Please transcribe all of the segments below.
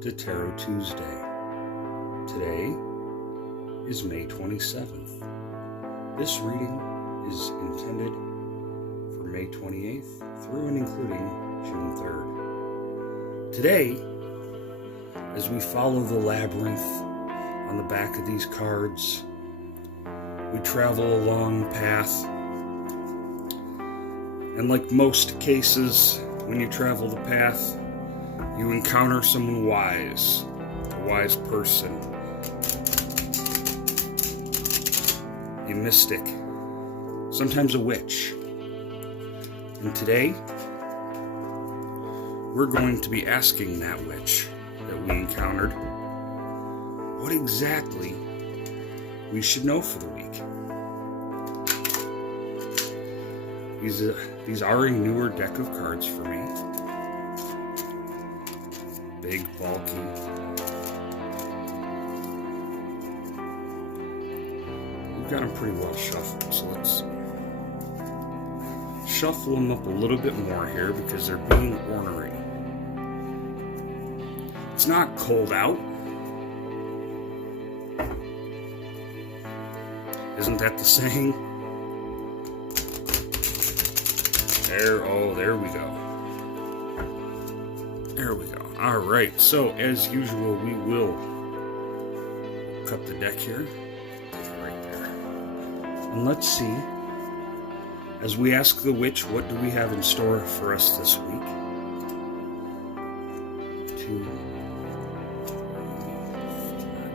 to Tarot Tuesday. Today is May 27th. This reading is intended for May 28th through and including June 3rd. Today, as we follow the labyrinth on the back of these cards, we travel along a path, and like most cases, when you travel the path, you encounter someone wise, a wise person, a mystic, sometimes a witch. And today, we're going to be asking that witch that we encountered what exactly we should know for the week. These are a newer deck of cards for me. Big, bulky. We've got them pretty well shuffled, so let's shuffle them up a little bit more here because they're being ornery. It's not cold out. Isn't that the saying? There we go. There we go. All right, so as usual, we will cut the deck here. Take it right there. And let's see, as we ask the witch, what do we have in store for us this week? 2,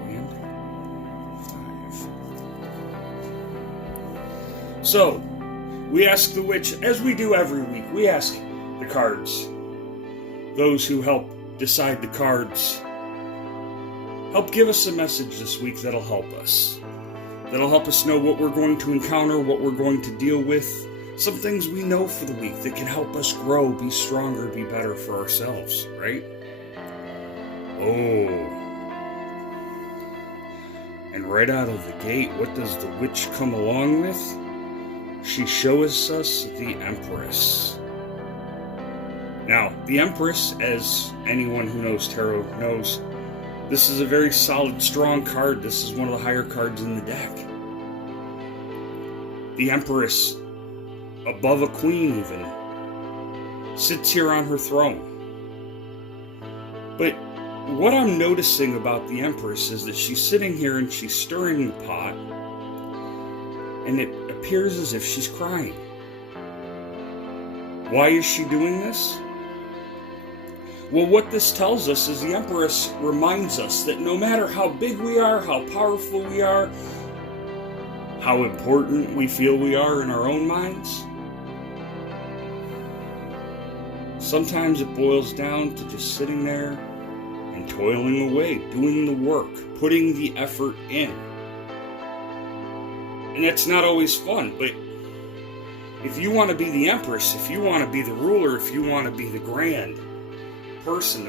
3, and 5. So, we ask the witch, as we do every week, we ask the cards, those who help decide the cards, help give us a message this week that'll help us. That'll help us know what we're going to encounter, what we're going to deal with, some things we know for the week that can help us grow, be stronger, be better for ourselves, right? Oh. And right out of the gate, what does the witch come along with? She shows us the Empress. Now, the Empress, as anyone who knows tarot knows, this is a very solid, strong card. This is one of the higher cards in the deck. The Empress, above a queen even, sits here on her throne. But what I'm noticing about the Empress is that she's sitting here and she's stirring the pot, and it appears as if she's crying. Why is she doing this? Well, what this tells us is the Empress reminds us that no matter how big we are, how powerful we are, how important we feel we are in our own minds, sometimes it boils down to just sitting there and toiling away, doing the work, putting the effort in. And that's not always fun, but if you want to be the Empress, if you want to be the ruler, if you want to be the grand person,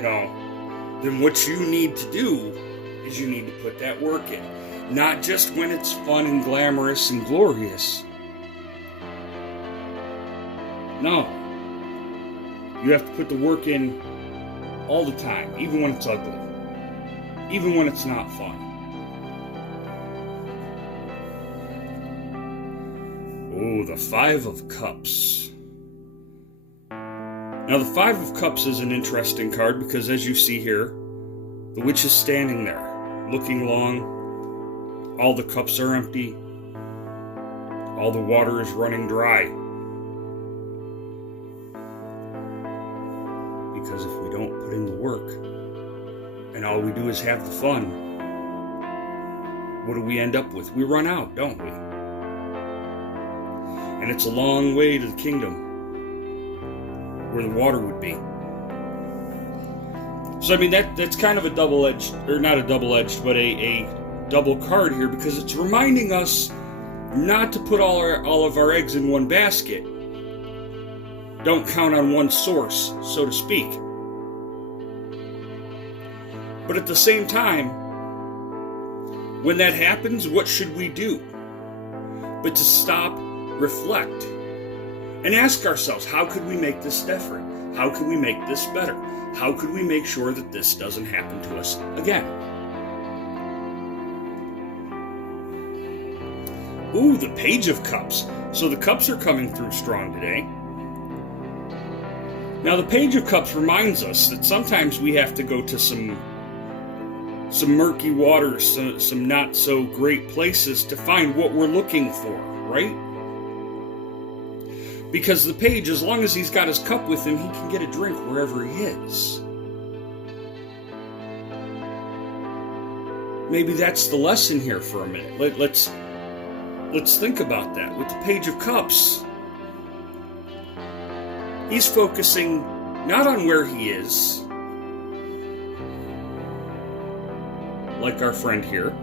then what you need to do is you need to put that work in. Not just when it's fun and glamorous and glorious. No. You have to put the work in all the time, even when it's ugly. Even when it's not fun. Oh, the Five of Cups. Now, the Five of Cups is an interesting card because, as you see here, the witch is standing there, looking long. All the cups are empty. All the water is running dry. Because if we don't put in the work, and all we do is have the fun, what do we end up with? We run out, don't we? And it's a long way to the kingdom where the water would be. So, I mean, that's kind of a double-edged, or not a double-edged, but a double card here, because it's reminding us not to put all of our eggs in one basket. Don't count on one source, so to speak. But at the same time, when that happens, what should we do? But to stop, reflect, and ask ourselves, how could we make this different? How could we make this better? How could we make sure that this doesn't happen to us again? Ooh, the Page of Cups. So the cups are coming through strong today. Now the Page of Cups reminds us that sometimes we have to go to some murky waters, some not so great places to find what we're looking for, right? Because the page, as long as he's got his cup with him, he can get a drink wherever he is. Maybe that's the lesson here for a minute. Let's think about that. With the Page of Cups, he's focusing not on where he is, like our friend here.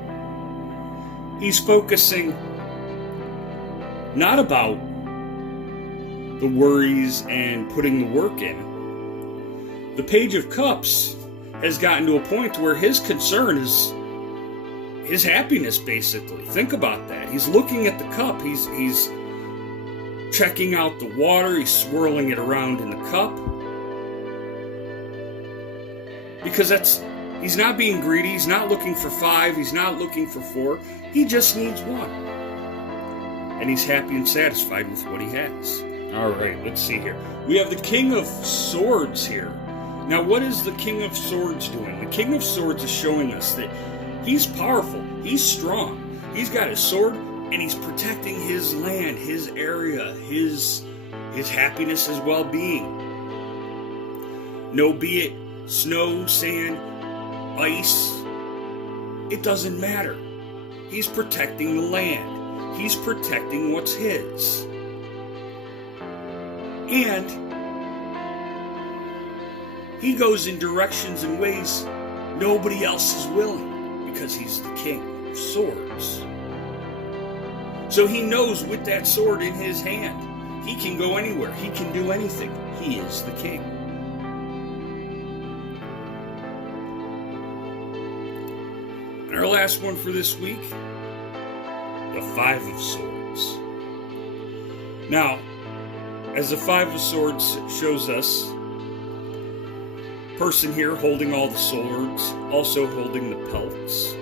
He's focusing not about the worries and putting the work in. The Page of Cups has gotten to a point where his concern is his happiness, basically. Think about that. He's looking at the cup. He's checking out the water. He's swirling it around in the cup. Because he's not being greedy. He's not looking for 5. He's not looking for 4. He just needs 1. And he's happy and satisfied with what he has. All right, let's see here. We have the King of Swords here. Now, what is the King of Swords doing? The King of Swords is showing us that he's powerful. He's strong. He's got his sword, and he's protecting his land, his area, his happiness, his well-being. No, be it snow, sand, ice, it doesn't matter. He's protecting the land. He's protecting what's his. And he goes in directions and ways nobody else is willing, because he's the King of Swords. So he knows with that sword in his hand, he can go anywhere. He can do anything. He is the king. And our last one for this week, the Five of Swords. Now, as the Five of Swords shows us, person here holding all the swords, also holding the pelts,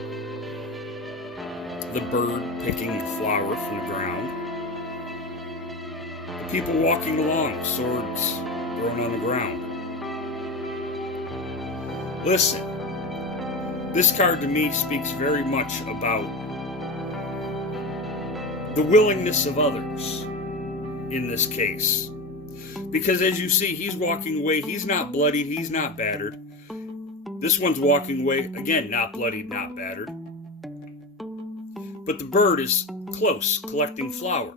the bird picking the flower from the ground, the people walking along, swords thrown on the ground. Listen, this card to me speaks very much about the willingness of others in this case. Because as you see, he's walking away. He's not bloodied. He's not battered. This one's walking away. Again, not bloodied, not battered. But the bird is close, collecting flour,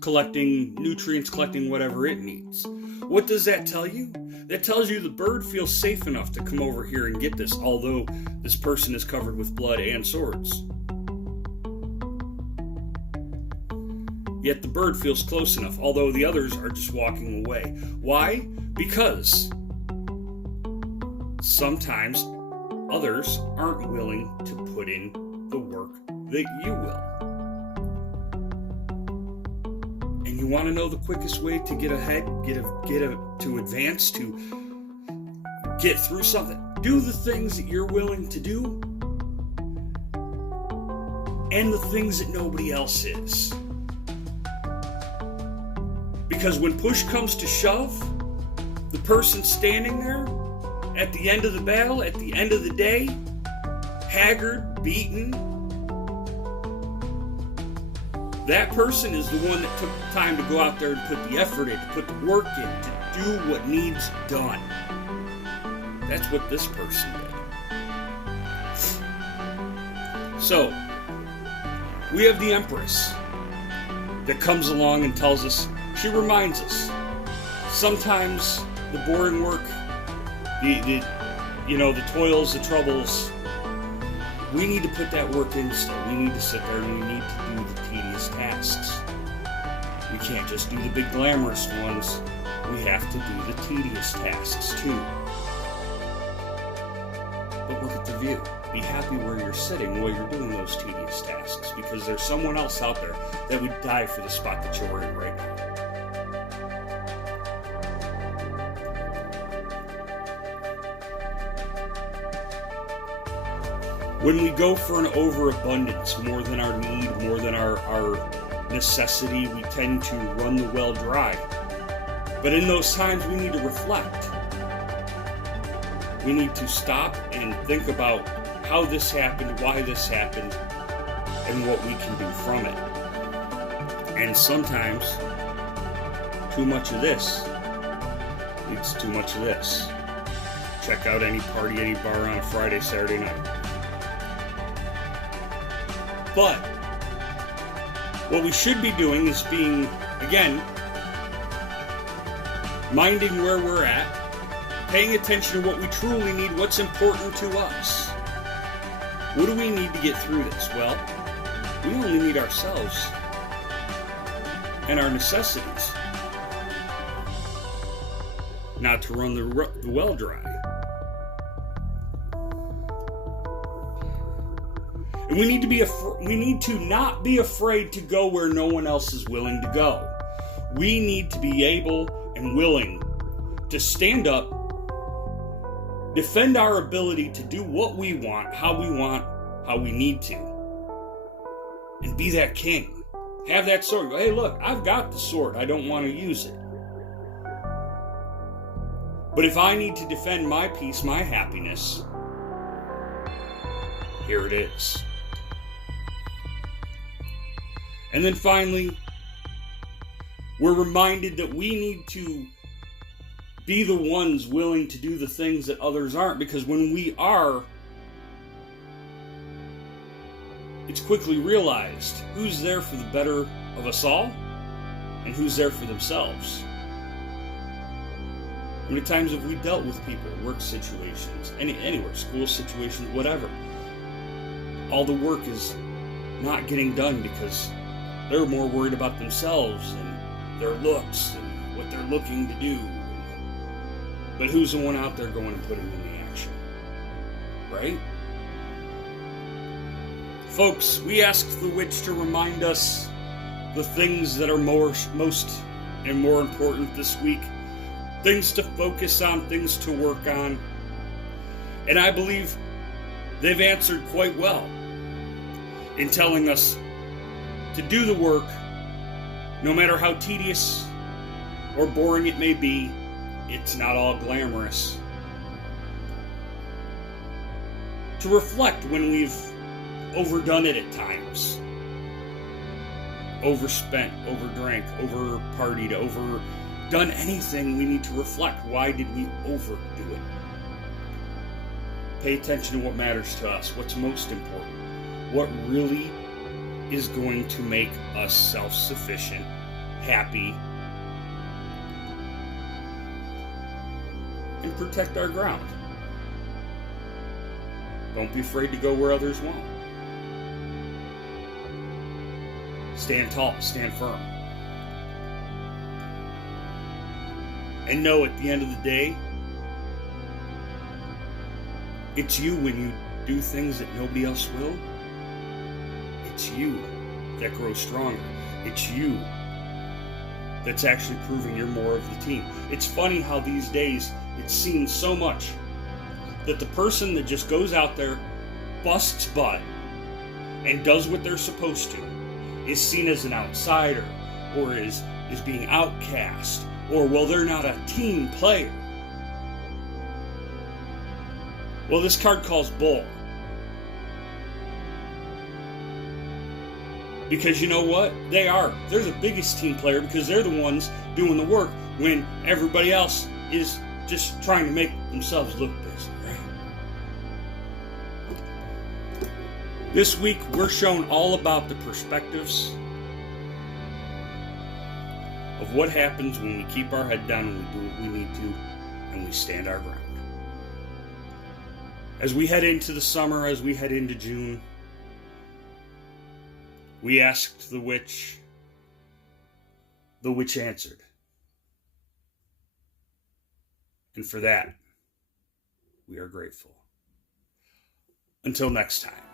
collecting nutrients, collecting whatever it needs. What does that tell you? That tells you the bird feels safe enough to come over here and get this, although this person is covered with blood and swords. Yet the bird feels close enough, although the others are just walking away. Why? Because sometimes others aren't willing to put in the work that you will. And you want to know the quickest way to get ahead, to advance, to get through something? Do the things that you're willing to do and the things that nobody else is. Because when push comes to shove, the person standing there at the end of the battle, at the end of the day, haggard, beaten, that person is the one that took the time to go out there and put the effort in, to put the work in, to do what needs done. That's what this person did. So, we have the Empress that comes along and tells us, she reminds us, sometimes the boring work, the toils, the troubles, we need to put that work in still. We need to sit there and we need to do the tedious tasks. We can't just do the big glamorous ones. We have to do the tedious tasks too. But look at the view. Be happy where you're sitting while you're doing those tedious tasks, because there's someone else out there that would die for the spot that you're in right now. When we go for an overabundance, more than our need, more than our necessity, we tend to run the well dry. But in those times, we need to reflect. We need to stop and think about how this happened, why this happened, and what we can do from it. And sometimes, too much of this leads to too much of this. Check out any party, any bar on a Friday, Saturday night. But what we should be doing is being, again, minding where we're at, paying attention to what we truly need, what's important to us. What do we need to get through this? Well, we only need ourselves and our necessities, not to run the well dry. And we need to not be afraid to go where no one else is willing to go. We need to be able and willing to stand up, defend our ability to do what we want, how we need to, and be that king. Have that sword. Go, hey, look, I've got the sword. I don't want to use it. But if I need to defend my peace, my happiness, here it is. And then finally, we're reminded that we need to be the ones willing to do the things that others aren't, because when we are, it's quickly realized who's there for the better of us all and who's there for themselves. How many times have we dealt with people, work situations, anywhere, school situations, whatever? All the work is not getting done because they're more worried about themselves and their looks and what they're looking to do. But who's the one out there going and putting in the action? Right? Folks, we asked the witch to remind us the things that are most and more important this week. Things to focus on, things to work on. And I believe they've answered quite well in telling us to do the work, no matter how tedious or boring it may be. It's not all glamorous. To reflect when we've overdone it at times. Overspent, overdrank, overpartied, overdone anything, we need to reflect. Why did we overdo it? Pay attention to what matters to us, what's most important, what really is going to make us self-sufficient, happy, and protect our ground. Don't be afraid to go where others won't. Stand tall, stand firm. And know at the end of the day, it's you when you do things that nobody else will. It's you that grows stronger. It's you that's actually proving you're more of the team. It's funny how these days it seems so much that the person that just goes out there, busts butt, and does what they're supposed to is seen as an outsider, or is being outcast, or, well, they're not a team player. Well, this card calls bull. Because you know what? They're the biggest team player, because they're the ones doing the work when everybody else is just trying to make themselves look busy, right? This week, we're shown all about the perspectives of what happens when we keep our head down and we do what we need to, and we stand our ground. As we head into the summer, as we head into June, we asked the witch. The witch answered. And for that, we are grateful. Until next time.